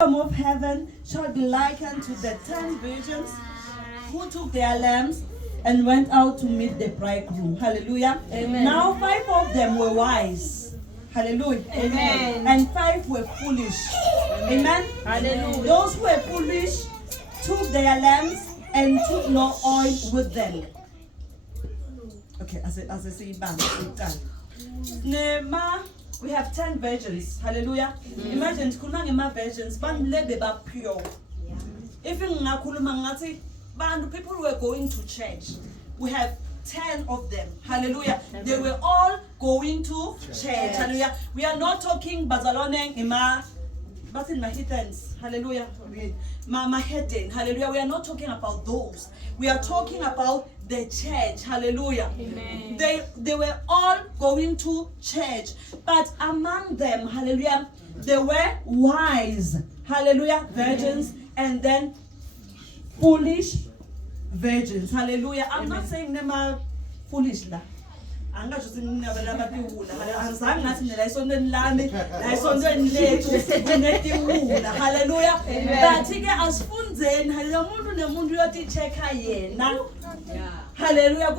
kingdom of heaven shall be likened to the 10 virgins who took their lamps and went out to meet the bridegroom. Hallelujah. Amen. Now 5 of them were wise. Hallelujah. Amen. And 5 were foolish. Amen. Hallelujah. Those who were foolish took their lamps and took no oil with them. Okay, as I say, Nema, we have 10 virgins. Hallelujah. Imagine kunanga virgins, banlebe ba pure. If people were going to church, we have 10 of them. Hallelujah. They were all going to church. Hallelujah. We are not talking Bazalone Ima, but in my heathens. Hallelujah. My heading. Hallelujah. We are not talking about those. We are talking about the church. Hallelujah. Amen. They were all going to church, but among them, hallelujah, they were wise, hallelujah, virgins, and then foolish virgins. Hallelujah. I'm not saying them are foolish. I'm not just saying them are foolish. Hallelujah. But as funzen, hallelujah. Hallelujah.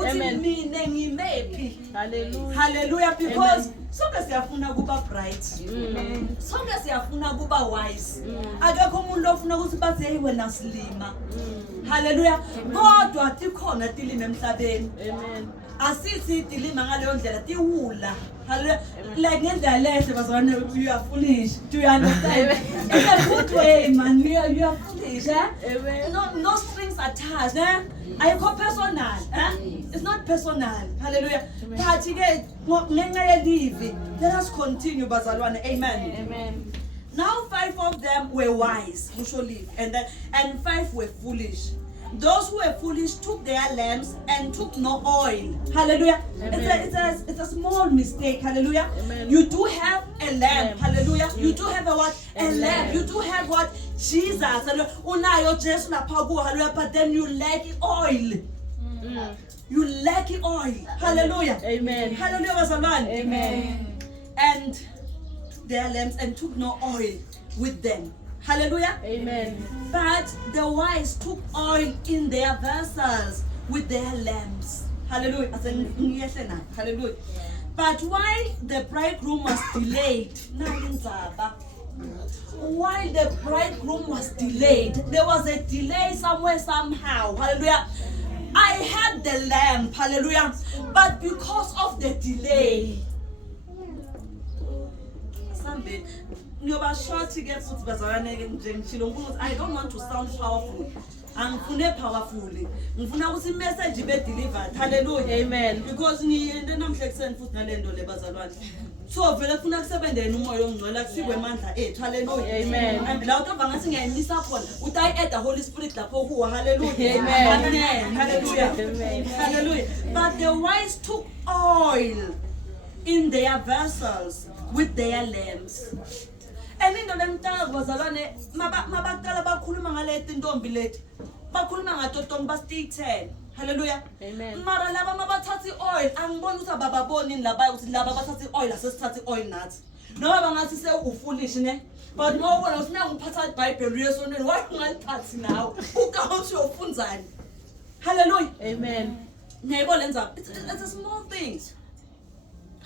Hallelujah. Because sonke siyafuna kuba bright. Sonke siyafuna kuba wise. Akekho umuntu ofuna ukuthi bathi hey wena silima. Hallelujah. Kodwa tikhona tilima emhlabeni. Amen. Asithi tilima ngaleyo ndlela tiwula. Hallelujah. Like ngendlela lehle bazwana you are foolish. Do you understand? In a good way, man. You are foolish, eh? Amen. No strings attached, eh? Ayikho personal, eh? It's not personal. Hallelujah. But again, let us continue, bazalwane. Amen. Amen. Now 5 of them were wise, usually, and 5 were foolish. Those who were foolish took their lamps and took no oil. Hallelujah. It's a small mistake. Hallelujah. Amen. You do have a lamp. Hallelujah. You do have a what? A lamp. You do have what? Jesus. Hallelujah. Unayo Jesu lapha kuwe. Hallelujah. But then you lack oil. You lack oil. Hallelujah. Amen. Hallelujah, bazalwane. Amen. And their lamps and took no oil with them. Hallelujah. Amen. But the wise took oil in their vessels with their lamps. Hallelujah. Hallelujah. But while the bridegroom was delayed, while the bridegroom was delayed, there was a delay somewhere, somehow. Hallelujah. I had the lamp. Hallelujah. But because of the delay, I don't want to sound powerful. I'm powerful. Message delivered. Hallelujah. Amen. Because so vele funa kusebenza umoya ongcwele kusikwe amandla ethu. Hallelujah. Amen. And la uthi bangathi ngiyayimisa khona uthi add the Holy Spirit lapho kuwa. Hallelujah. Amen. Amen. Hallelujah. Amen. Hallelujah. But the wise took oil in their vessels with their lamps. And into lemtaka bazalwane mabaqala bakhuluma ngaleti ntombi leti bakhuluma ngatotonke basti 10. Hallelujah. Amen. Mara laba mabathatha oil angiboni ukuthi abababoni laba ukuthi laba bathatha oil asesithatha oil nathi. Noma bangathi se ufoolish ne? But mawubona ukuthi mina ngiphatha iBhayibheli yesonweni why ungaliphathi nawe? Ukawuthi uyofunzani? Hallelujah. Amen. Neighbor lenza it's a small thing.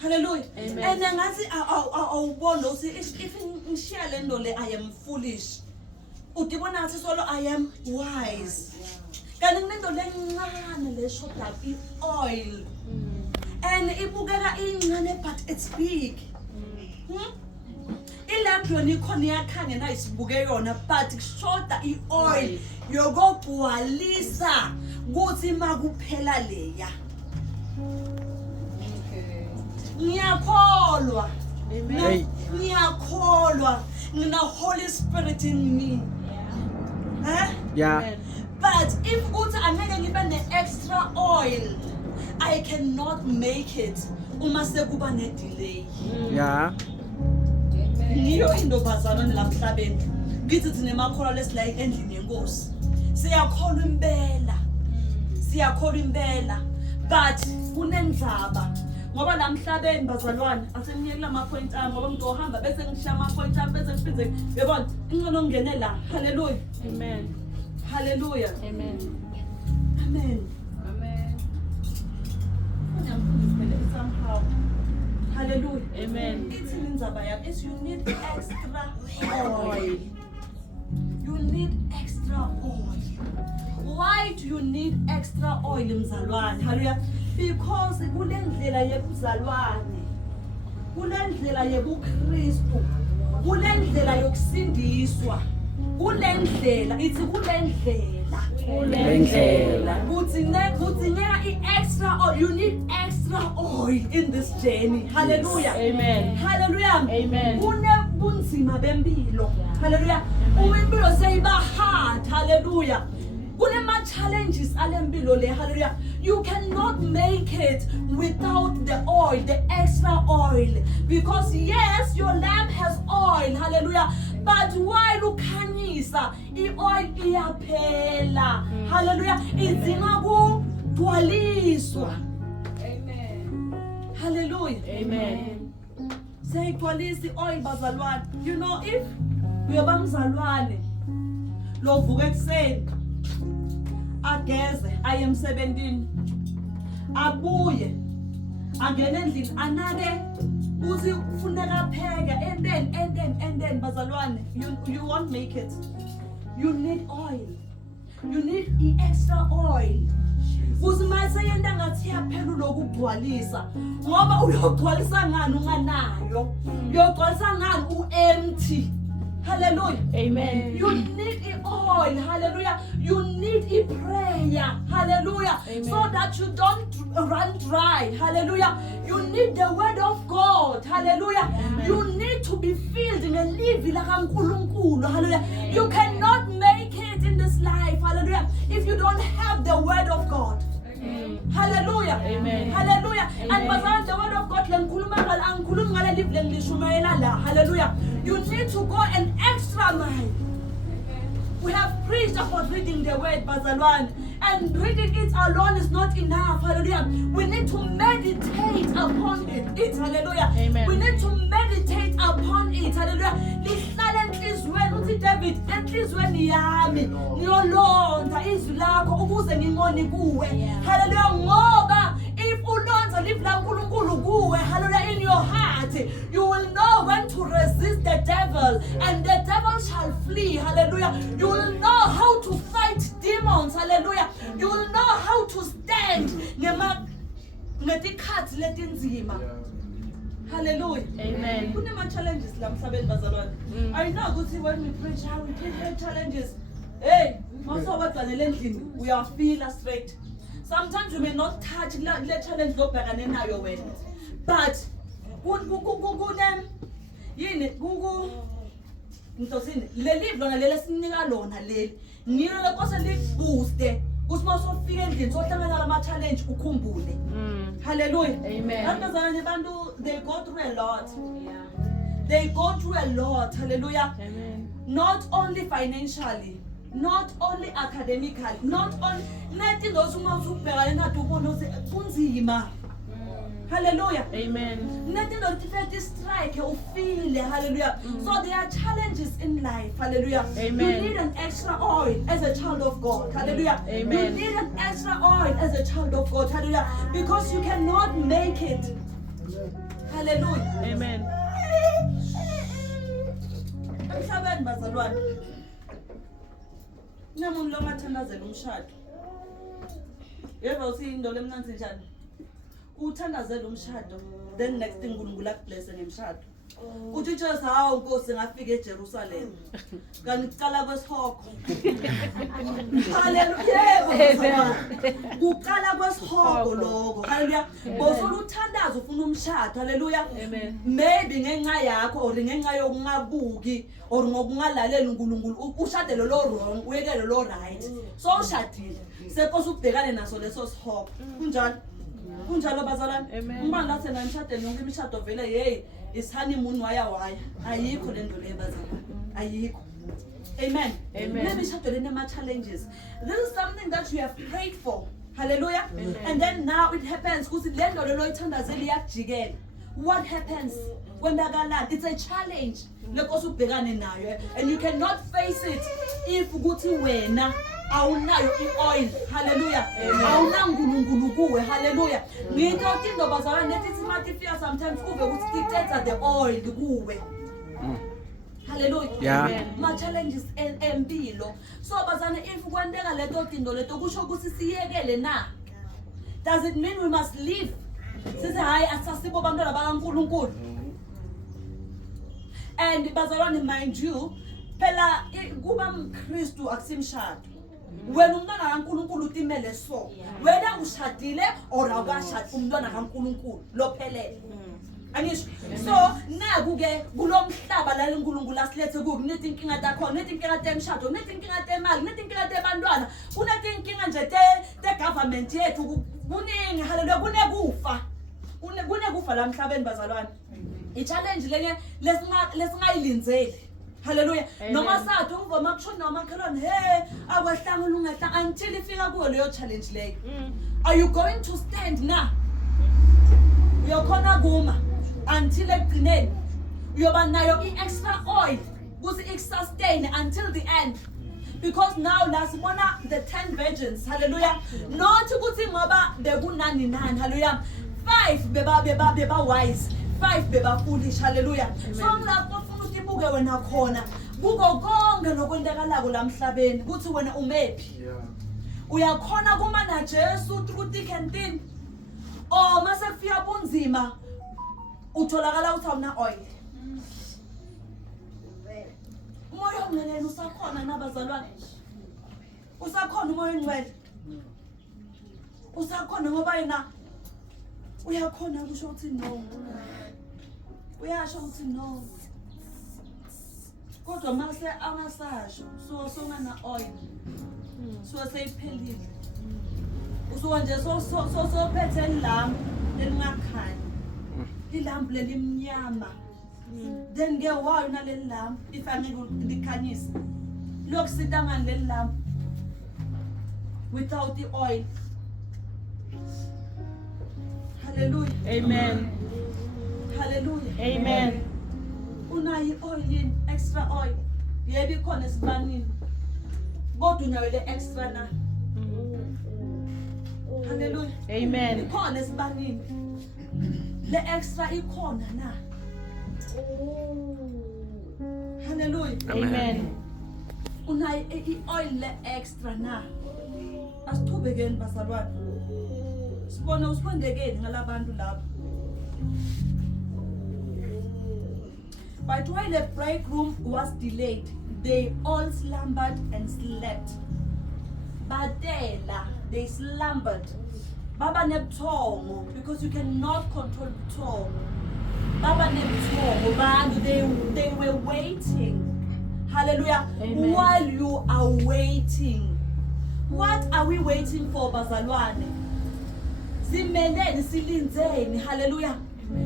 Hallelujah. Amen. And then I say, if in Shia I am foolish. Utibona solo I am wise. Kaningendo lengane le short up oil. And ibukeka ingane but it's big. Ilamp yona ikhona iyakhanya na isibuke yona but shorta ioil yokugcwalisa kuthi makuphela leya. Ngiyakholwa. Ngiyakholwa. Ngina Holy Spirit in me. Yeah. But if uthi angeke ngibe ne extra oil, I cannot make it uma sekuba ne delay. Yeah. Ngiyo into bazalwane la emhlabeni. Ngithi thina emakholwa lesila endlini yenkosi. Siyakholwa impela. Siyakholwa impela. But kunendzaba ngoba la mhlabeni bazalwane asengiye kula ma-point ami ngoba ngizohamba bese ngishiya ama-point ami bese ngiphinze yabona ingcono ngingene la. Hallelujah. Amen. Hallelujah. Amen. Amen. Amen. Somehow. Hallelujah. Amen. It's in Zabaya. Is you need extra oil. You need extra oil. Why do you need extra oil, mzalwane? Hallelujah. Because kulendlela yebuzalwane. Kulendlela yebuKristu. Kulendlela yokusindiswa. Kulendlela ithi kulendlela. Kudingeka i-extra oil. You need extra oil in this journey. Hallelujah. Amen. Hallelujah. Amen. Kunebunzima bempilo. Hallelujah. Impilo seyiba hard. Hallelujah. Challenges alempilo le. Hallelujah. You cannot make it without the oil, the extra oil. Because yes, your lamp has oil. Hallelujah. But while ukhanyisa, i-oil iyaphela. Hallelujah. Idinga kugcwaliswa. Amen. Hallelujah. Amen. Seyigcwalisa i-oil bazalwane. You know, if uyoba mzalwane lo vuka ekuseni ageze aye emsebentini abuye angene endlini anake uthi kufuneka apheke and then bazalwane you won't make it. You need oil. You need the extra oil. Uzimase yenda ngathi yaphela lokugcwalisa ngoba uyogcwalisa ngani unganayo, uyogcwalisa ngani u-empty. Hallelujah. Amen. You need the oil. Hallelujah. You need a prayer. Hallelujah. Amen. So that you don't run dry. Hallelujah. You need the word of God. Hallelujah. Amen. You need to be filled in a live like uNkulunkulu. Hallelujah. You cannot make it in this life. Hallelujah. If you don't have the word of God. Hallelujah. Amen. Hallelujah. Amen. And bazalwane, the word of God hallelujah. You need to go an extra mile. We have preached about reading the word, bazalwane, and reading it alone is not enough. Hallelujah. We need to meditate upon it. Hallelujah. Amen. We need to meditate upon it. Hallelujah. Lihlala enhlizweni uthi David, enhlizweni yami ngiyolonda izwi lakho ukuze ngingoni kuwe. Hallelujah. Ngoba if ulonza live la uNkulunkulu kuwe, hallelujah, in your heart, you will know when to resist the devil and the devil shall flee. Hallelujah. You will know how to fight demons. Hallelujah. You will know how to stand ngetikhathi letinzima. Hallelujah. Amen. Kunema challenges la mhlabeni bazalwane. I know ukuthi when we preach how we take challenges. Hey, also abadalele endlini we are feel straight. Sometimes you may not touch le challenge lobhekane nayo wena. But kunem yini ngitosini le live lona lele sinika lona leli. Ngilo lekose li booste. Kuthi masofika endlini sohlangana lama challenge ukhumbule. Hallelujah. Amen. Abazalwane bantu they go through a lot. Yeah. They go through a lot. Hallelujah. Amen. Not only financially, not only academically, not only nothing else kunzima. Hallelujah. Amen. Nothing else strike you feel. Hallelujah. So there are challenges in life. Hallelujah. Amen. You need an extra oil as a child of God. Hallelujah. Amen. You need an extra oil as a child of God. Hallelujah. Because you cannot make it. Hallelujah. Amen. Emhlabeni bazalwane. Namuntu lo mathandazela umshado. Yebo uthi indolo emnanzi njani? Uthandazela umshado, then next thing uNkulunkulu akubless ngemshado. Uthi just hawo Nkosi ngafika eJerusalem. Kanti kuqala kwesihoko. Hallelujah. Kuqala kwesihoko lokho. Hallelujah. Bosolo uthandaza ufuna umshado. Hallelujah. Amen. Maybe ngenxa yakho or ngenxa yokungabuki or ngokungalaleli uNkulunkulu ushade lo wrong, uyekele lo right. So ushadile. Sekose ubhekane naso leso sihoko. Kunjalo? Kunjalo bazalwane. Ngibani lathi na emshadweni yonke imishado vele hey is honeymoon waya ayikho lento le bazalwane ayikho. Amen. Amen. Maybe imishado le nema challenges. This is something that you have prayed for. Hallelujah. And then now it happens ukuthi le ndoda loyithandazeli iyakujikela. What happens when it's a challenge lekose ubhekane nayo, and you cannot face it if ukuthi wena awunayo i-oil. Hallelujah. Awunangulunkulu kuwe. Hallelujah. Ngito indaba zayo nethi simathi fear sometimes kuve ukuthi icetha the oil kuwe. Hallelujah. Yeah. Ma challenges empilo. So bazana if kwenteka leto tindo leto kusho ukuthi siyekele na. Does it mean we must leave? Size hayi asasibo bantwana bakaNkulunkulu. And bazalwane, mind you, phela kuba mKristu akusimshado. Wena umntwana kaNkulunkulu utimele so. Wena ushadile or awukashadi umntwana kaNkulunkulu lophelele. Angisho. So naku ke kulomhlaba la uNkulunkulu asilethe ku kunethi inkinga takho, kunethi inkinga temshado, kunethi inkinga temali, kunethi inkinga tebantwana, kunethi inkinga nje te government yethu kuningi. Haleluya. Kunekufa. Kunekufa la emhlabeni bazalwane. I-challenge lenye lesingayilinzeli. Hallelujah. Noma sathi uvoma kushona namakhelwane, hey akwahlanga lungahlanga until ifika kuyo leyo challenge leyo. Are you going to stand now? Uyokhona kuma until ekugcineni uyoba nayo i-extra oil ukuthi ikusustain until the end. Because now lasibona the 10 virgins. Hallelujah. Not ukuthi ngoba bekunani nani. Hallelujah. 5 beba wise, 5 beba foolish. Hallelujah. So ngilapho ufuna utibuke wena khona kuko konke nokwenzakalako la emhlabeni ukuthi wena umephi. Uyakhona kuma na Jesu through thick and thin. Oh mase kufika bunzima utholakala uthi awuna oil. Umoya omnene usakhona nabazalwane. Usakhona umoya ongcwele. Usakhona ngoba yena uyakhona kusho ukuthi no. Uyasho ukuthi no. Kodwa mase angasasho so ngana oil. So seyiphelile. Usuka nje so phethe ilambu elingakhanya. Ilambu lelimnyama. Then ke wayo naleli lambu ifanele likhanyisa. Lokusita ngani leli lambu without the oil. Hallelujah. Amen. Hallelujah. Amen. Unayi oil, extra oil. Yebi khona esibanini. Kodwa unayo le extra na. Hallelujah. Amen. Ikhona esibanini. Le extra ikhona na. Hallelujah. Amen. Unayi i-oil le extra na. Asithubekeni bazalwane. Sibona usikwendekeni ngalabantu lapha. But while the bridegroom was delayed, they all slumbered and slept. Badela, they slumbered. Baba nebuthongo, because you cannot control buthongo. Baba nebuthongo, bantu they were waiting. Hallelujah. Amen. While you are waiting, what are we waiting for, bazalwane? Simeleni silinzeni. Hallelujah.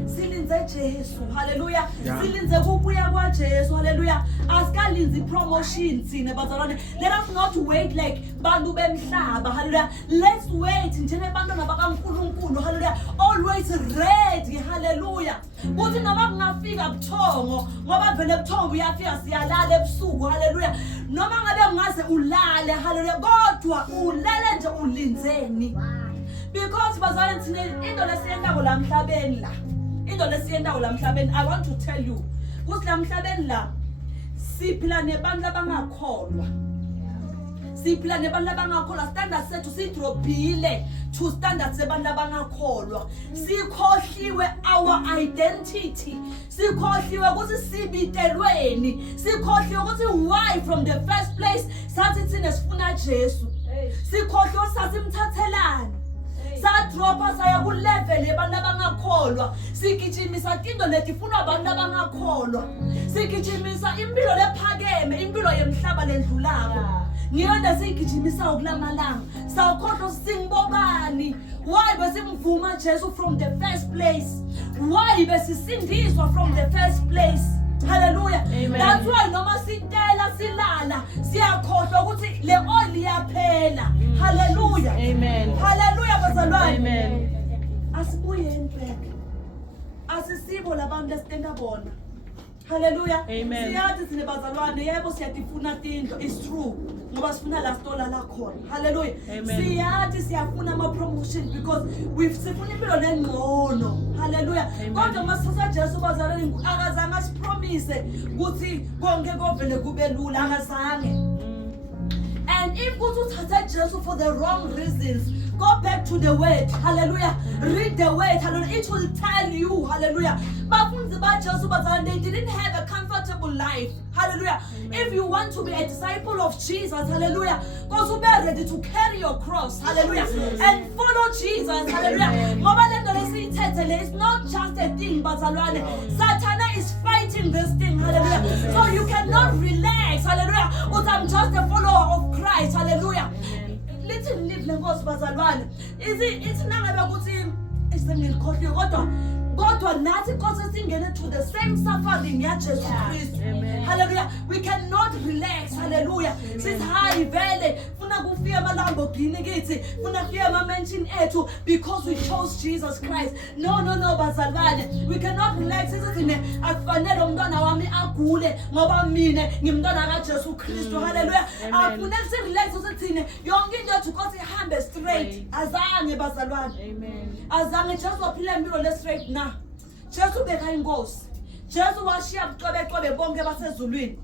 Silinze Jesu. Hallelujah. Yeah. Silinze kubuya kwa Jesu. Hallelujah. Asikalinzi promotion sine bazalwane. Let us not wait like bantu bemhlaba. Hallelujah. Let's wait njene bantwana bakaNkulunkulu. Hallelujah. Always ready. Hallelujah. Kuthi noma kungafika buthongo ngoba vele buthongo uyafika siyalala ebusuku. Hallelujah. Noma ngabe ungaze ulale. Hallelujah. Kodwa ulale nje ulinzeni. Because bazalwane thina into lesiyendako la emhlabeni la. Into lesiyendako la emhlabeni, I want to tell you. Kuthi la emhlabeni la siphila nebantu abangakholwa. Siphila nebantu abangakholwa. Standard sethu sidrobhile to standard sebantu abangakholwa. Sikhohliwe our identity. Sikhohliwe ukuthi sibitelweni. Sikhohliwe ukuthi why from the first place sathi thina sifuna Jesu. Sikhohliwe sasimthathelana. Sadropa saya ku level yabantu abangakholwa. Sigijimisa into letifunwa abantu abangakholwa. Sigijimisa impilo lephakeme, impilo yemhlaba lendlulako. Ngiyonda sigijimisa ukulamalanga. Sawukhohlwa singibobani. Why besimvuma Jesu from the first place? Why besisindiswa from the first place? Hallelujah. Amen. That's why noma sitela silala siyakhohlwa ukuthi le oil iyaphela. Hallelujah. Amen. Hallelujah bazalwane. Amen. Asibuyeni back. Asisibo labantu lesitenda bona. Hallelujah. Amen. Siyathi sine bazalwane yebo siyatifuna tinto. It's true. Ngoba sifuna la stola la khona. Hallelujah. Amen. Siyathi siyafuna ama promotion because sifuna impilo lengcono. Hallelujah. Amen. Kodwa masithatha Jesu bazalwane akazange asipromise ukuthi konke kovele kube lula akazange. And if you touch Jesus for the wrong reasons, go back to the word. Hallelujah. Read the word. Hallelujah. It will tell you. Hallelujah. They didn't have a comfortable life. Hallelujah. If you want to be a disciple of Jesus, hallelujah, go to be ready to carry your cross. Hallelujah. And follow Jesus. Hallelujah. It's not just a thing, but Satan is fighting this thing. Hallelujah. So you cannot relax. Hallelujah. But I'm just a follower of Christ. Hallelujah. Little live lengosi bazalwane. It's nangabe ukuthi isengikhohliwe kodwa nathi Nkosi singene to the same suffering ya Jesu Kristu. Hallelujah. We cannot relax. Hallelujah. Sithi hayi vele funa kufika ama Lamborghini kithi, funa kufika ama mansion ethu because we chose Jesus Christ. No bazalwane. We cannot relax. Sithi ne akufanele umntwana wami agule ngoba mina ngimntwana ka Jesu Kristu. Hallelujah. Akufanele si relax usithini yonke into yethu Nkosi ihambe straight. Azange bazalwane. Amen. Azange Jesu waphila impilo le straight na. Jesu beka inkosi. Jesu washiya bucwebe bonke basezulwini.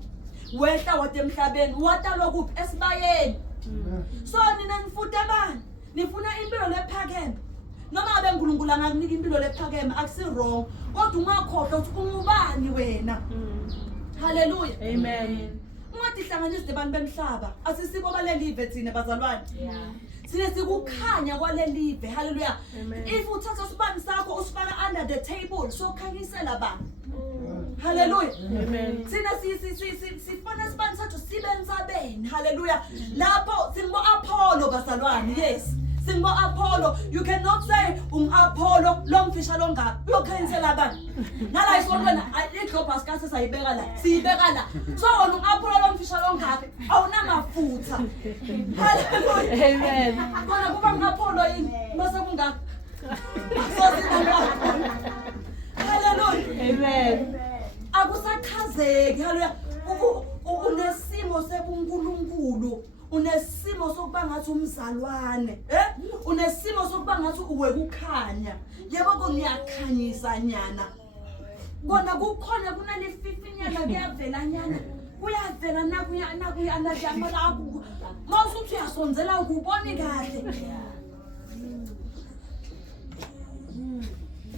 Wehla wade emhlabeni, watalwa kuphi esibayeni. So nina nifude bani? Nifuna impilo lephakeme. Noma abe uNkulunkulu angakunika impilo lephakeme, akusi wrong. Kodwa ungakhohlwa ukuthi ungubani wena. Hallelujah. Amen. Ungadihlanganisi abantu bemhlaba. Asisibo balelive thina bazalwane. Sine sikukhanya kwalelive. Hallelujah. If uthatha usibani sakho usifaka under the table, so khanyisela bani. Hallelujah. Amen. Sina sifana isibani sethu sibe entsabeni. Hallelujah. Lapho singo Apollo bazalwane. Yes. Singo Apollo. You cannot say Apollo longfisha longa. Uyokhanyisela bani. Nala isonto iglobal scarce sayibeka la. Siyibeka la. So Apollo longfisha longa awunamafutha. Hallelujah. Amen. Kona kuba Apollo yini mase kunga. Hallelujah. Amen. Akusachazeki. Hallelujah. Unesimo sebunkulunkulu. Unesimo sokuba ngathi umzalwane. Unesimo sokuba ngathi uwe kukhanya. Yebo kongiyakhanyisa nyana. Kona kukhona kunale fifinyana kuyavela nyana. Kuyavela nakuya anajama lapho. Mawusuthi uyasonzela ukubona kahle.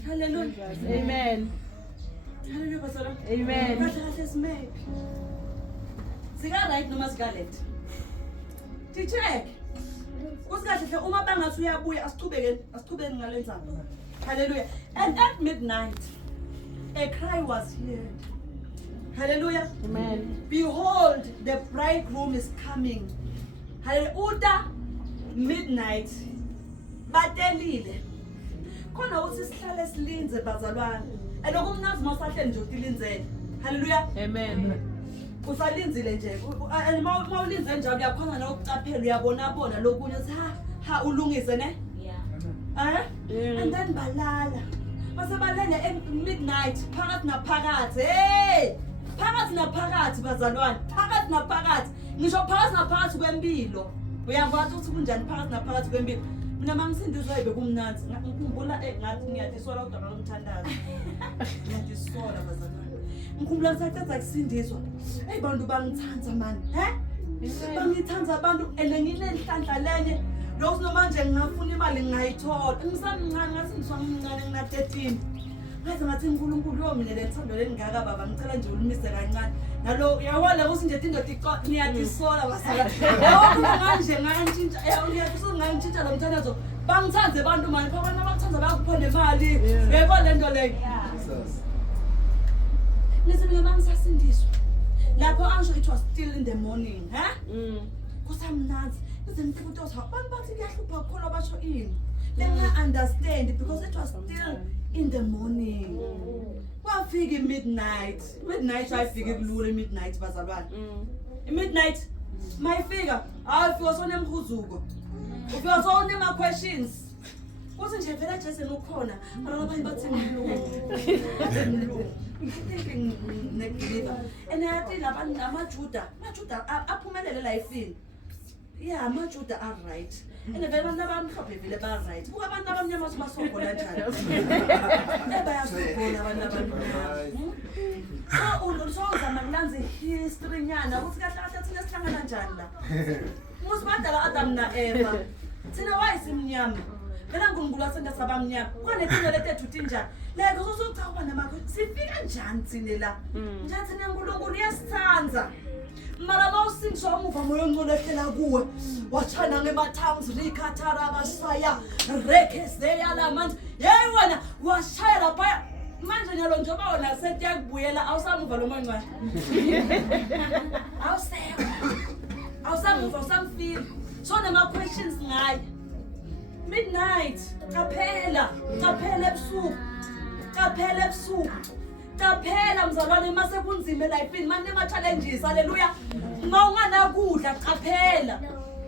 Hallelujah. Amen. Hallelujah bazalwane. Amen. Kahle simephi. Sika right noma sika left. Ticheck. Usikahle uma bangathi uyabuya asichubeni ngalenzana. Hallelujah. And at midnight a cry was heard. Hallelujah. Amen. Behold, the bridegroom is coming. Hallelujah. Midnight. Batelile. Khona uthi sihlale silinze bazalwane. Alokumnazi masahle nje utilinzele. Hallelujah. Amen. Usalinzile nje. Mawulinze njalo uyakhona na ukucaphela uyabona lokunye ha ulungise ne? And then balala. Mase balele at midnight phakathi naphakathi. Hey! Phakathi naphakathi bazalwane. Phakathi naphakathi. Ngisho phakathi naphakathi kwempilo. Uyakwazi ukuthi kunjani phakathi naphakathi kwempilo. Mina mangisindizwa ibe kumnanzi. Ngikhumbula ngathi ngiyatisola kodwa ngangithandaza. Ngiyatisola bazalwane. Ngikhumbula ngisaqeda kusindizwa. Hey bantu bangithanza man. Bangithanza abantu elenginenhlanhla lenye. Lokho nomanje ngingafuna imali ngingayithola. Ngisamncane ngathi ngiswamncane ngina 13. Ngathi uNkulunkulu yomile lethando lengaka baba ngicela nje ulimise kancane. Nalo yawona ukuthi nje indoda ngiyatisola basala. Yawona manje ngantshintsha ngangitshintsha lo mthandazo. Bangithanze abantu manje phakathi abakuthanza bakuphone imali. Yebo lento leyo. Listen mina mangisasindiswa. Lapho angisho it was still in the morning, kusamnanzi. Listen futhi abantu bathi kuyahlupha khona basho ini. Let me understand because it was still in the morning. Kwafika midnight. Midnight ayifike kulula midnight bazalwane. Midnight my figure awufika sonemhuzuko. If you are so many questions, kuthi nje vele Jason ukhona, mara abanye bathi ngilungu. Ngibeliever. And I think amaJuda aphumelele lifeini. Yeah, amaJuda are right. And vele abantu abamhlophe vele ba right. Buka abantu abamnyama basogola njani. Bayasogola abantu abamnyama. So uzama kulanza history nyana ukuthi kahle kahle thina sihlangana njani la. Musibandala Adam na Eva. Thina wayisimnyama. Vela nguNkulunkulu sengasabamnyama. Kwanezinto lethu tinjani. Leko sosuchawa namakho sifika njani thina la. Njani thina uNkulunkulu uyasithanza. Mara mawusingiswa umuva moya ongcolo ehlela kuwe. Wachana ngemathams rikhathara basaya. Rekeseya la manje. Hey wena washaya lapha. Manje nyalo njoba wona setiyakubuyela awusamuva lo moya. Awusamuva usamfeel. So nema questions ngayi. Midnight, qaphela ebusuku. Qaphela mzalwane mase kunzima lifeini, manje ma challenges, haleluya. Mawunganakudla qaphela.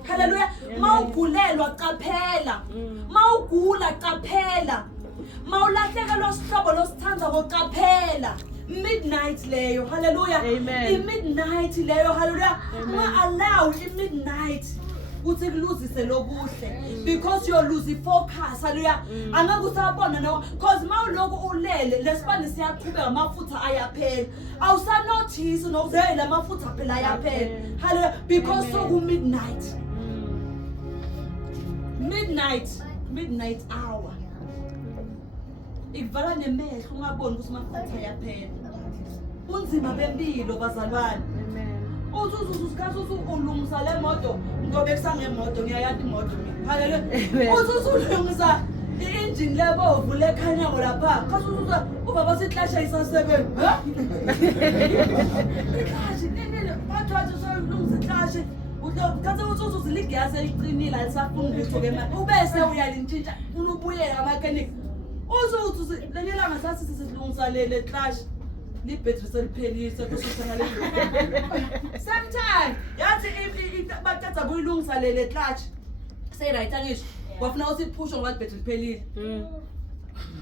Haleluya. Mawugulelwa qaphela. Mawugula qaphela. Mawulahlekelwa sihlobo losithanda ngoqaphela. Midnight leyo, haleluya. I-midnight leyo, haleluya. Allow i-midnight uthi kuluzise lokuhle because you lose focus, haleluya. Angeke usabona no cause mawuloko ulele lesibani siyaqhubeka amafutha ayaphela. Awusa notice nokuze la mafutha phela ayaphela. Haleluya because so ku midnight hour. Ikuvala nemehlo ungaboni ukuthi mafutha ayaphela. Unzima bempilo bazalwane. Ususikhathi ulungisa le moto ngobe kusangemoto ngiyayathi imoto mina. Haleluya. Usulungisa i-engine lebovu lekhanyawo lapha. Khasusuza ubaba siclasha isasebenzi. Ha? Iclash nini bathatha solungisa iclash. Uthatha usuziligasi eliqinile alisafuni lutho ke manje. Ubese uyalintshintsha unubuyela mechanic. Usuthi lenyela ngasathi sisilungisa le clash. Libetri seliphelile sekusukela le. Sometime yathi bathatha kuyilungisa le clutch. Say right angisho. Wafuna usiphusha ngoba libetri liphelile.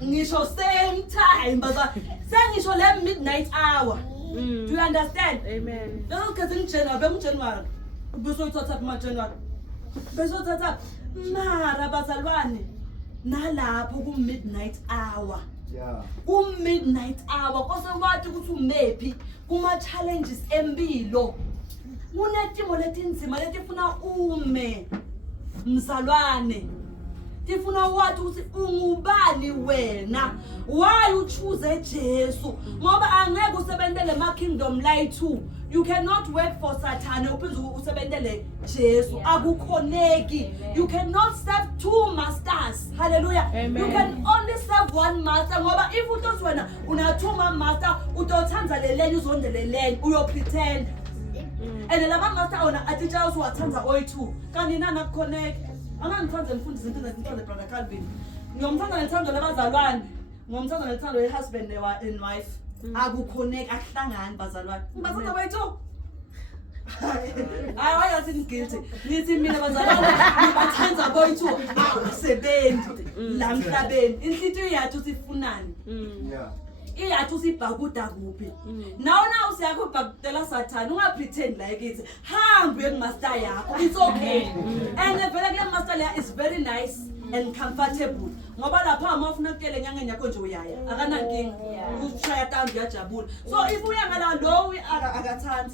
Ngisho same time baza sengisho le midnight hour. Do you understand? Amen. Lo ke singijena bengijena. Ubusothatha kuma January. Besothatha mara bazalwane nalapho ku midnight hour. Yeah. Midnight hour kose wathi ukuthi umephi kuma challenges empilo. Kunetimo letinzima letifuna ume mzalwane. Tifuna wathi ukuthi ungubani wena. Why you choose Jesu? Ngoba angeke usebenzele ma kingdom light too. You cannot work for Satan uphinde usebenzele Jesu. Akukhoneki. You cannot serve two masters. Hallelujah. Amen. You can only serve one master. Ngoba if uthi wena unathuma master utothanza leleni uzondeleleni uyo pretend. And lama master ona atitsha usuwathanza oyi2. Kanti nana connect. Angangithanda mfundisi izinto ezithanda brother Calvin. Ngiyomthanda nethando labazalwane. Ngiyomthanda nethando husband and wife. Akukhoneka akuhlangani bazalwane. Ngibazana bayitho. Hayi wayathi guilty. Nithi mina bazalwane ngibathanza boyitho awusebenzi la mhlabeni. Inhlitiyo yathu sifunani. Yeah. Iyathu sibhakuda kuphi. Nawo usiyakho ubhakutela Satan unga pretend like it. Hambe ku master yakho. It's okay. And vele kule master leya is very nice and comfortable. Ngoba lapha amafuna ukutele nyangeni yakho nje uyaya. Akanankinga. Ushaya tanda uyajabula. So if uya ngala lo akathanda.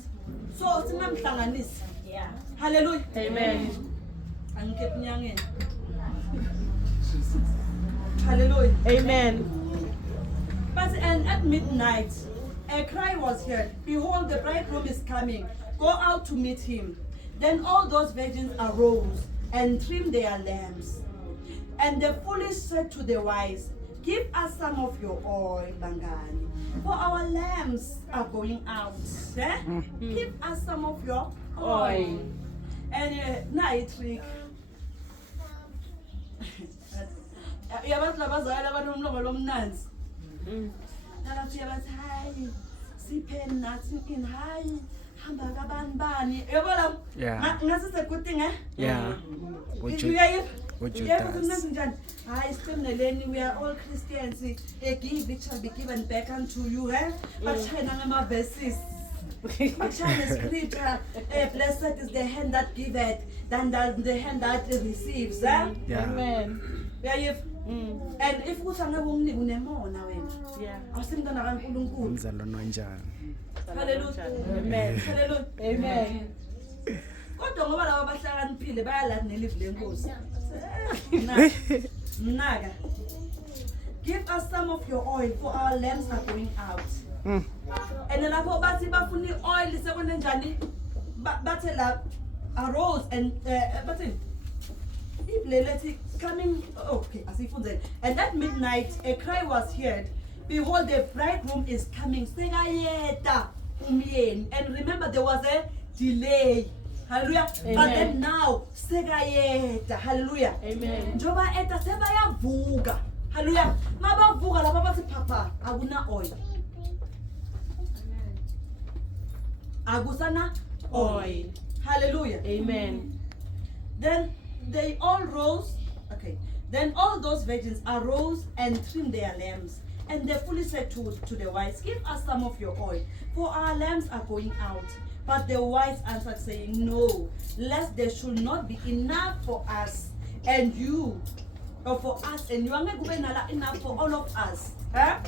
So singamhlanganisa. Yeah. Hallelujah. Amen. Angikephi nyangeni. Hallelujah. Amen. But and at midnight, a cry was heard. Behold, the bridegroom is coming. Go out to meet him. Then all those virgins arose and trimmed their lamps. And the foolish said to the wise, give us some of your oil, Bangani, for our lamps are going out. Eh? Give us some of your oil. And now it's trick. Nalafika bathi hayi siphe nathi in hayi hamba kabanibani yabona Yeah. ngase a good thing Yeah. Ujudas. We are all Christians. Give it shall be given back unto you. But China verses. But China scripture. Blessed is the hand that giveth than the hand that receives. Yeah. Amen. And if we sang a woman unemona wena. Yeah. Awusimntwana kaNkulunkulu. Umzalwane onjani? Hallelujah. Amen. Hallelujah. Amen. Kodwa ngoba laba abahlakaniphile bayalandela ivile lenkosi. Mnaga. Give us some of your oil for our lamps are going out. And lapho bathi bafuna oil sekwenze njani? Bathe la arose and bathi iblelethi coming okay asifunze. And at midnight a cry was heard. Behold, the bridegroom is coming. Sekayeta umyeni. And remember there was a delay. Hallelujah. Amen. But then now sekayeta. Hallelujah. Amen. Njoba eta sebayavuka. Hallelujah. Mabavuka lapha bathi papa akuna oil. Agusana oil. Hallelujah. Amen. Then they all rose. Okay. Then all those virgins arose and trimmed their lamps. And they fully said to the wives, give us some of your oil, for our lamps are going out. But the wives answered, saying, no, lest there should not be enough for us and you, or for us and you. Enough for all of us. Huh?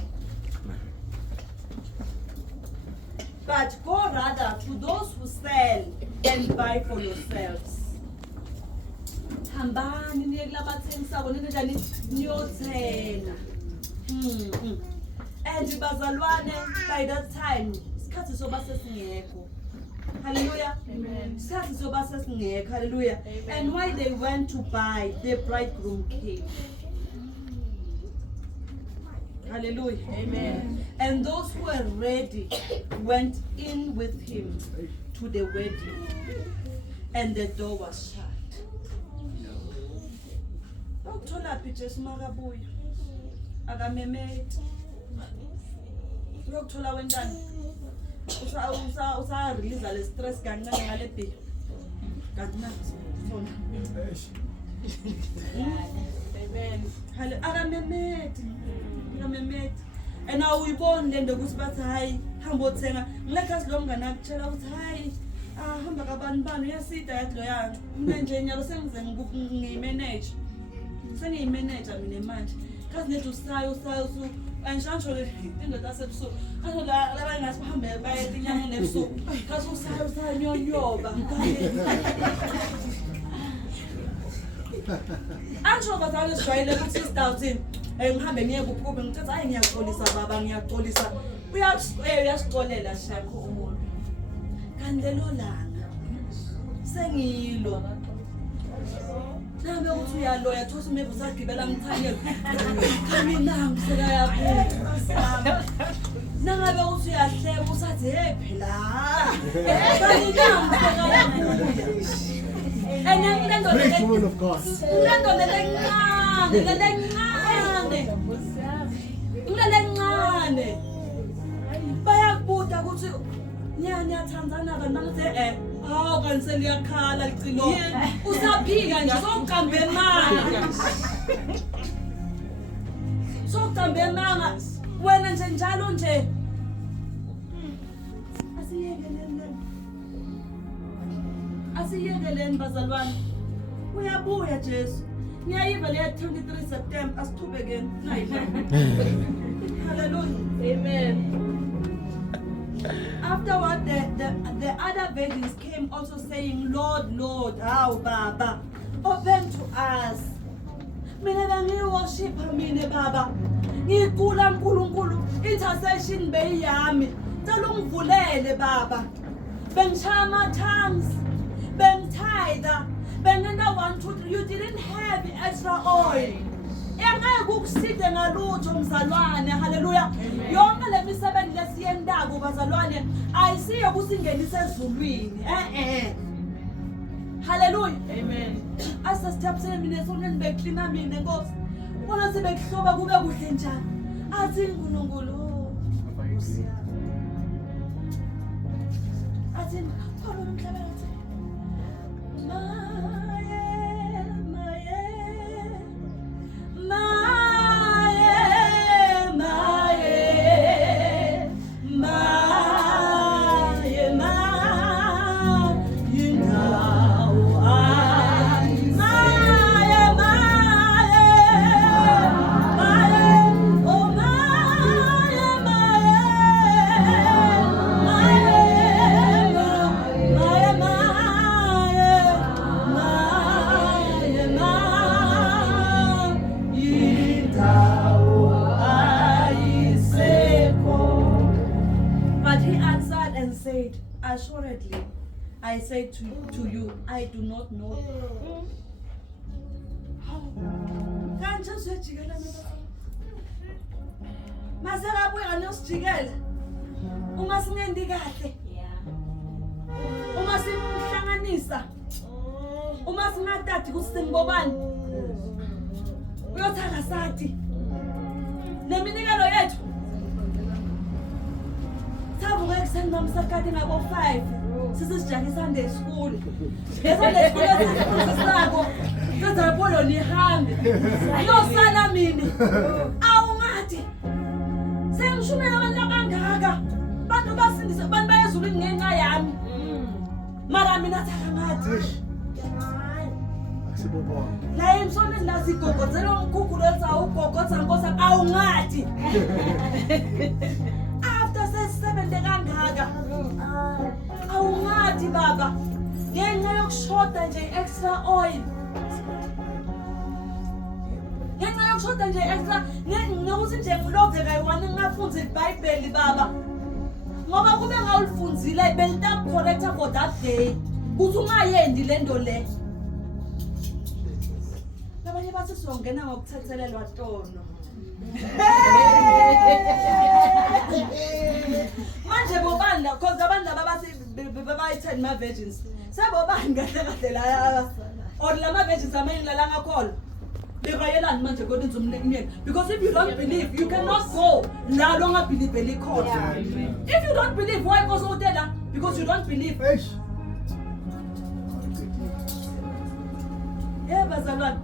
But go rather to those who sell and buy for yourselves. Hambani niye kulabathengisa bona njani niyothenga. And bazalwane by that time isikhathi soba sesingekho. Hallelujah. Amen. Isikhathi soba sesingekho. Hallelujah. And while they went to buy, the bridegroom came. Hallelujah. Amen. And those who were ready went in with him to the wedding, and the door was shut. Uyokutholaphi Jesu makabuya akamemethi uyokuthola wentana usa release le stress kancane ngale bhe kanti sona Amen. hale akamemethi and awuyiboni le nto ukuthi bathi hayi hamba othenga ngilekhazi lo mngane akutshela ukuthi hayi hamba kabanibani uyasida yathi loya mina nje nyalo sengize ngiyimanage sengiyimanage mina manje kazi nethu usayo su angisho le indoda yasebusuku kazi la ngathi bahambe baye inyanga nebusuku kazi usayo nyonyoba angisho bazalwane sijwayele ukuthi isitawuthini ngihambe ngiye kuphume ngithatha hayi ngiyaxolisa baba ngiyaxolisa uyasixolela shakho umuntu kanti lelo langa sengilo nabe uthi uyaloya thosa umevu sagibela ngithanyela kaminangu sekayaphuka nangabe uthi uyahleba usathi hey phela kaminangu sekayaphuka Great woman of God. Ngalencane bayakubuda ukuthi niyathandana kanti hawu kanti seliyakhala licilo usaphika nje sokuqambe emanga sokuqambe emanga wena nje njalo nje asiyekeleni bazalwane uyabuya Jesu ngiyayiva le 23 September asithubekeni nayiba hallelujah Amen. afterward the other virgins came also saying Lord how baba open to us mina bangiworship mina baba ngikula uNkulunkulu intercession beyami cela ungivulele baba bengishama tongues bengititha bengena 1 2 3 you didn't have extra oil engeke ukuside ngalutho mzalwane haleluya yonke lemisebenzi lesiyendako bazalwane ayisiyo kusingenisa ezulwini haleluya Amen. asasithaphisele mina sonke beklina mina Nkosi bona sebekuhloba kube kuhle njani athi uNkulunkulu athi emhlabathini khona umhlabathi maye maye maye maye maye maye indawo maye maye maye oh maye But he answered and said, assuredly, I say to you, I do not know. Kanje usuyajikela masekabuya nosijikela uma singendi kahle uma simhlanganisa uma singatati kusingibobani uyothaka sathi neminikelo yethu savuka ekuseni nomsakade ngabo 5 sisijake Sunday school eSunday school esisako sizapolo nihambe yosala mina awungathi sengishumela abantu abangaka bantu basindise abantu bayezulu ngenxa yami mara mina thaka ngathi la emsoneni la sigogodzela umkhukhulo zawugogodza nkosa awungathi after 7 kangaka awungathi baba ngenxa yokushoda nje extra oil ngenxa yokushoda nje extra ngikuthi nje ngilove kayi-1 ngingafunzi iBhayibheli baba ngoba kube ngawulifunzile belitakucorrecta for that day kuthi ungayendi le nto le abanye bathi sizongena ngokuthethelelwa tono manje bobanda cause abantu laba bathi bayi-10 ma-virgins sebobani kahle kahle la or lama virgins amayengilala ngakholo libayelani manje kodwa umyeni because if you don't believe you cannot go la lo ngabhilive likhona if you don't believe why cause utela because you don't believe bazalwane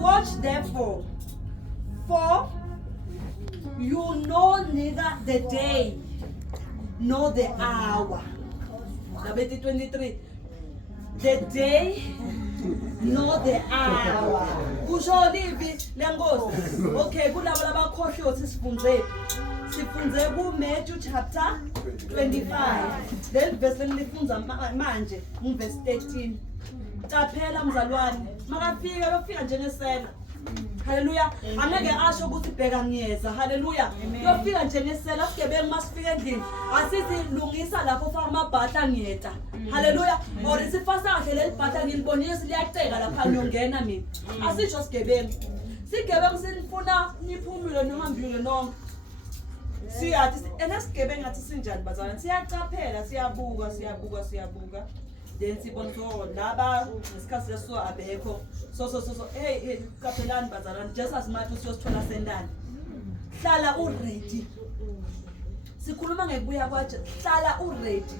watch therefore for you know neither the day nor the hour. Labeti 23. The day nor the hour. Kusho livi lengosi. Okay, kulabo labakhohlwa sifunze. Sifunze ku Matthew chapter 25. Then verse lifunza manje, verse 13. Qaphela mzalwane, makafika yofika njengesela. Hallelujah. Angeke asho ukuthi bheka ngiyeza. Hallelujah. Yofika njengesela sigebengu masifika endlini. Asizilungisa lapho fa amabhatla ngiyeta. Hallelujah. Or isifasa kahle lelibhatla ngilibonisa liyaceka lapha ngiyongena mina. Asisho sigebengu. Sigebengu sinifuna niphumule nihambile nonke. Siyathi enesigebengu ngathi sinjani bazalwane? Siyacaphela, siyabuka. Then sibona so laba ngesikhathi leso abekho so hey kapelani bazalwane just as much usiyosithola sendani hlala uready sikhuluma ngekubuya kwaje hlala uready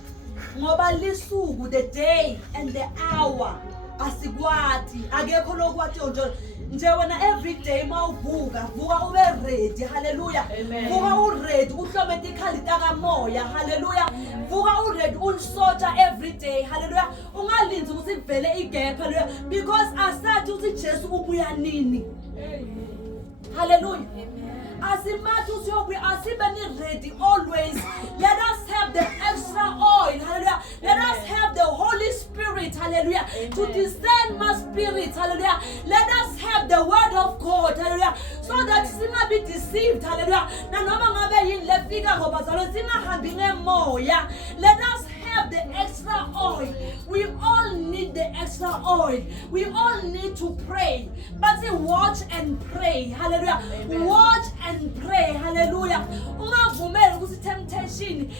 ngoba lisuku the day and the hour asikwathi akekho lokwathi nje wena every day mawuvuka vuka ube ready. Hallelujah. Vuka uready uhlomete ikhali takamoya. Hallelujah. Vuka uready ulisotsha every day. Hallelujah. Ungalinzi ukuthi kuvele igap. Hallelujah. Because asathi ukuthi Jesu ubuya nini. Hallelujah. Asimathi usiyobuya asibe ni ready always. Let us have the extra oil. Hallelujah. Let us have the Holy Spirit. Hallelujah. To discern my spirit. Hallelujah. Let us have the word of God. Hallelujah. So that singa be deceived. Hallelujah. Na noma ngabe yini lefika ngoba zalo singahambi ngemoya. Let us have the extra oil. We all need the extra oil. We all need to pray. But say watch and pray. Hallelujah. Watch and pray. Hallelujah. Ungavumeli ukuthi temptation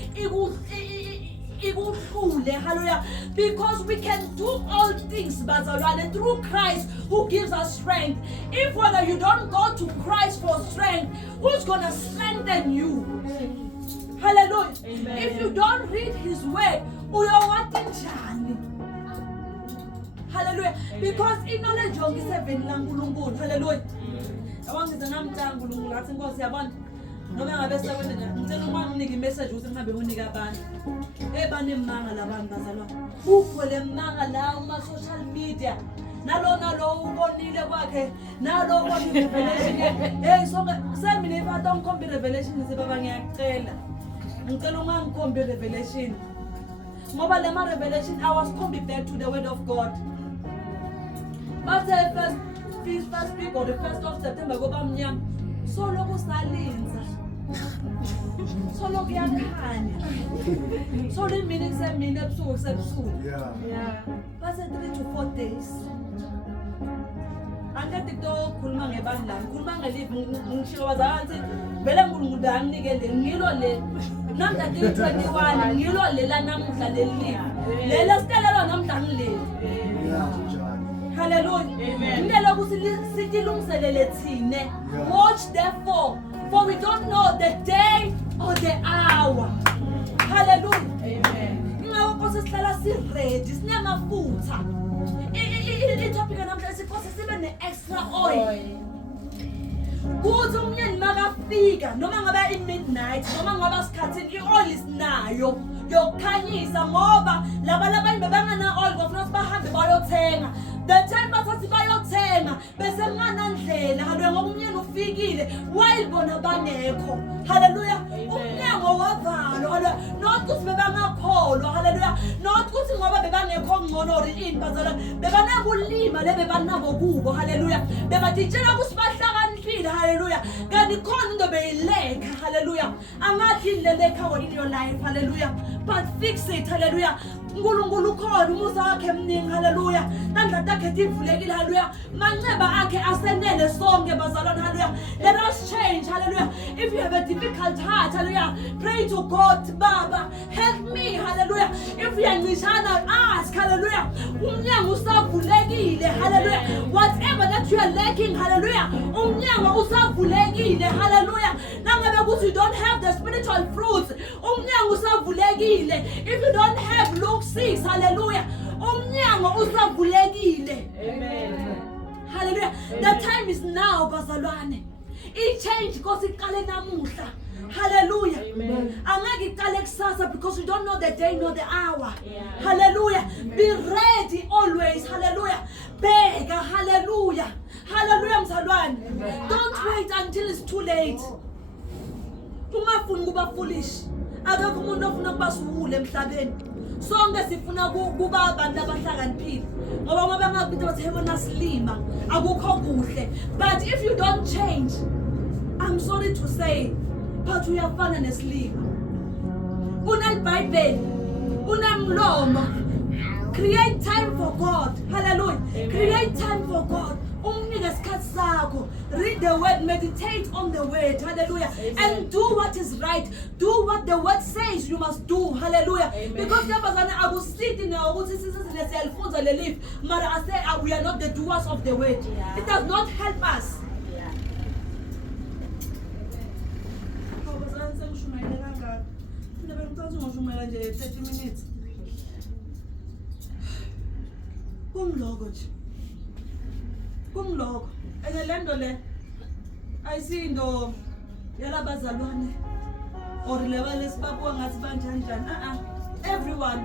ikuhlule. Hallelujah. Because we can do all things bazalwane through Christ who gives us strength. If whether you don't go to Christ for strength, who's going to strengthen you? Hallelujah. Amen. If you don't read his word, uyawati njani. Hallelujah. Because knowledge yonke iseveni laNkulunkulu. Hallelujah. Awangize namtanga uNkulunkulu athi Nkosi yabona. Noma ngabe sekwenze njani. Ngicela uma unginike imessage ukuthi ngihambe unika abantu. Banemanga labantu bazalwane. Ukhole emanga la uma social media. Nalo ubonile kwakhe. Nalo ubonile revelation. Hey sonke semine ibatha ungikhombe revelation sebaba ngiyacela. Ngicela ungangikhombe revelation. Ngoba lema revelation I was coming back to the word of God. But first week or the 1st of September go bamnyama. Solo kusalinza. Solo kuyakhanya. Solo imini kusemini ebusuku kusebusuku. Yeah. Base 3 to 4 days. Angathi kukhuluma ngebandla, ngikhuluma ngelive ngishilo wazansi vele uNkulunkulu anginikele ngilo le. Namhla 21 ngilo lela namuhla leli. Lela sitelelwa namhla ngileli. Hallelujah. Amen. Watch therefore, for we don't know the day or the hour. Hallelujah. Amen. Ingakho sihlala si-ready, sinemafutha. Itopic namhla siphose sibe ne-extra oil. Kuthi umyeni makafika noma ngaba i-midnight noma ngaba sikhathini i-oil isinayo yokukhanyisa ngoba labanye bebangana oil bafuna ukuthi bahambe bayothenga. The time bathi bayothenga bese kunganandlela. Hallelujah. Ngoba umyeni ufikile while bona bangekho. Hallelujah. Umnyango wavalwa. Hallelujah. Not ukuthi bebangakholwa. Hallelujah. Not ukuthi ngoba bebangekho ngcono or in bazalwane bebanabulima lebebanabo kubo. Hallelujah. Bebatitshela ukuthi bahlakaniphile. Hallelujah. Kanti khona into beyileka. Hallelujah. Angathi ileleka in your life. Hallelujah. But fix it. Hallelujah. uNkulunkulu ukhona umusa wakhe emningi. Hallelujah. Nandla takhe ivulekile. Hallelujah. Manxeba akhe asenele sonke bazalwane. Hallelujah. Let us change. Hallelujah. If you have a difficult heart, hallelujah, pray to God. Baba, help me. Hallelujah. If you are nishana, ask. Hallelujah. Umnyango usavulekile. Hallelujah. Whatever that you are lacking, hallelujah, umnyango usavulekile. Hallelujah. Nangabe ukuthi you don't have the spiritual fruits, umnyango usavulekile. If you don't have Luke 6, hallelujah, umnyango usavulekile. Amen. Hallelujah. The time is now, bazalwane. I-change because iqale namuhla. Hallelujah. Amen. Angeke iqale kusasa because you don't know the day nor the hour. Yeah. Hallelujah. Be ready always. Hallelujah. Bega. Hallelujah. Hallelujah mzalwane. Don't wait until it's too late. Ungafuni kuba foolish. Akekho umuntu ofuna kuba suwule emhlabeni. Sonke sifuna kuba abantu abahlakaniphile. Ngoba ngabinto bathi hebona silima akukho kuhle. But if you don't change, I'm sorry to say, but uyafana nesilima. UneBhayibheli, unemlomo. Create time for God. Hallelujah. Amen. Create time for God. Umnike isikhathi sakho. Read the word, meditate on the word. Hallelujah. Amen. And do what is right. Do what the word says you must do. Hallelujah. Amen. Because yabazana akusithi na ukuthi siyalifunza lelive, mara I say we are not the doers of the word. Yeah. It does not help us. Yeah. Abazana sengishumayela kangaka. Funa bengicela ungashumayela nje 30 minutes. Kumloko nje. Kumloko. Ene lento le ayisindo yalabazalwane or level esibabuka ngathi banjani. Everyone.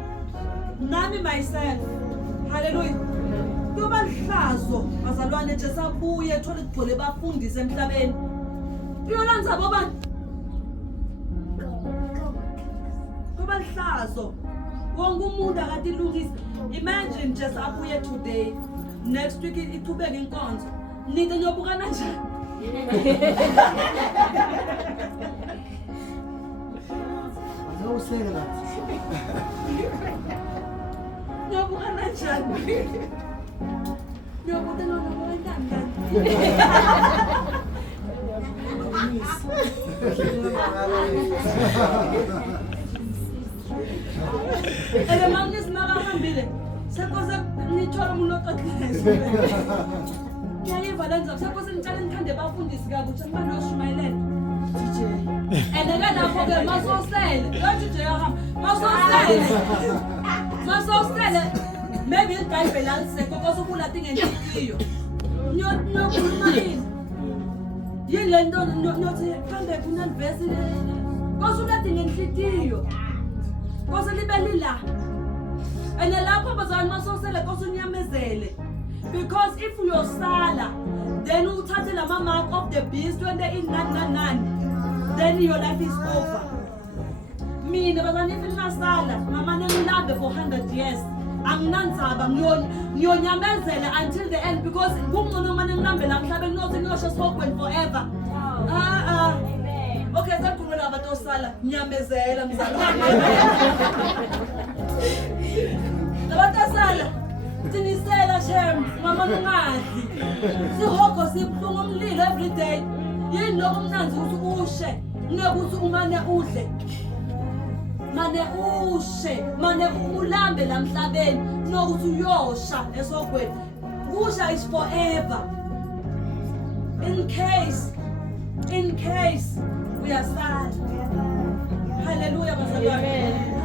Nami myself. Hallelujah. Kuba lihlazo bazalwane nje sabuye ethola igcwele bafundise emhlabeni. Uyolanza bobani? Kuba lihlazo. Wonke umuntu akade ilungisa. Imagine just abuye today. Next week ithubeke inkonzo. Nite nyobukana njani? No say that. Nyobukana njani? Nyobukana njani? Ele mangis nakahambile. Sekose nithola umuntu oqeqeshe. Ngiyayiva lenza sekose ngicela nikhande bafundisi kabutsha manje oshumayelele. DJ And then lapho-ke masosele lothi nje yahamba masosele maybe ibhayibheli alisekho kose ukulati ngenhliziyo niyokhuluma yini le nto niyothi kambe kunalivesi kose ulati ngenhliziyo kose libe lila and lapho bazalwane masosele kose unyamezele because if uyosala then uthathe lama mark of the beast when they in nani then your life is over. Mina bazalwane if ningasala mama ngilambe for 100 years anginandzaba ngiyonyamezela until the end because kungcono manje ngilambe la emhlabeni nothi ngiyosho sokweni forever. Okay, sakhulumela abantu osala nyamezela mzalwane. Labantu osala sinisela shem mama ngadli. Sihogo sibhlunga umlilo every day. Yini lokho mnanzi ukuthi ushe ngekuthi umane udle. Mane ulambe la emhlabeni nokuthi uyosha esokweni. Kusha is forever. In case we are sad. Hallelujah, bazalwane.